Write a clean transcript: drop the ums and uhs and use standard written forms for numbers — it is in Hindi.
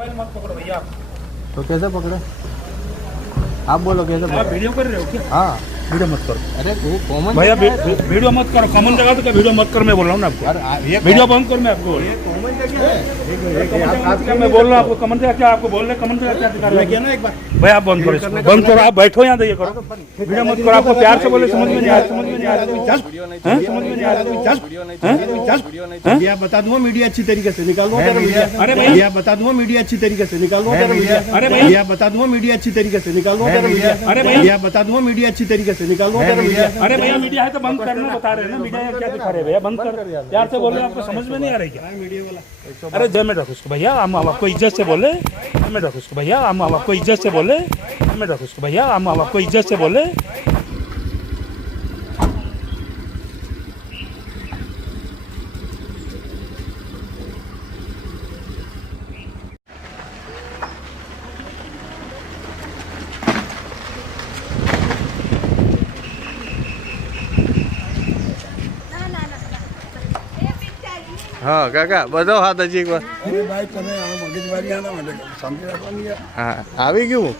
मत पकड़ो भैया। तो कैसे पकड़े? आप बोलो कैसे आप पकड़े? वीडियो कर रहे हो क्या? हाँ वीडियो मत करो अरे वो कॉमन भैया, वीडियो मत करो। कॉमन जगह तो क्या वीडियो मत करो, मैं बोल रहा हूँ ना आपको। वीडियो बंद करो, मैं आपको बोल रहा हूँ। कॉमन जगह है। क्या मैं बोल रहा हूँ आपको? कॉमन जगह क्या आपको बोल रहे? कॉमन जगह क्या दिखा रहे हो? एक बार भाई आप बंद करो इसको, बंद करो। आप बैठो यहाँ, ये करो। वीडियो मत करो। आपको प्यार से बोले, समझ में नहीं आ रहा, समझ में नहीं आ रहा, समझ में नहीं आ रहा। भैया बता दूंगा मीडिया अच्छी तरीके से निकाल दूंगा। अरे भैया बता दूंगा मीडिया अच्छी तरीके से निकाल दूंगा। अरे भैया बता दूंगा मीडिया अच्छी तरीके से निकाल दूंगा। अरे भैया बता दूंगा मीडिया अच्छी तरीके से निकाल दूंगा। अरे भैया मीडिया है तो बंद करना बता रहे हैं ना। मीडिया क्या दिखा रहे हैं भैया? बंद कर। प्यार से बोल रहे हैं, आपको समझ में नहीं आ रही क्या? मीडिया वाला अरे जय में रखो उसको भैया, हम आपको इज्जत से बोले। मैं रखो उसको भैया, हम आपको इज्जत से बोले। मैं रखो उसको भैया, हम आपको इज्जत से बोले। હા કાકા બધો હાથ હજી એક વાર અરે ભાઈ તમે આ મગજમારી આના માટે શાંતિ રાખવાની યાર. હા આવી ગયું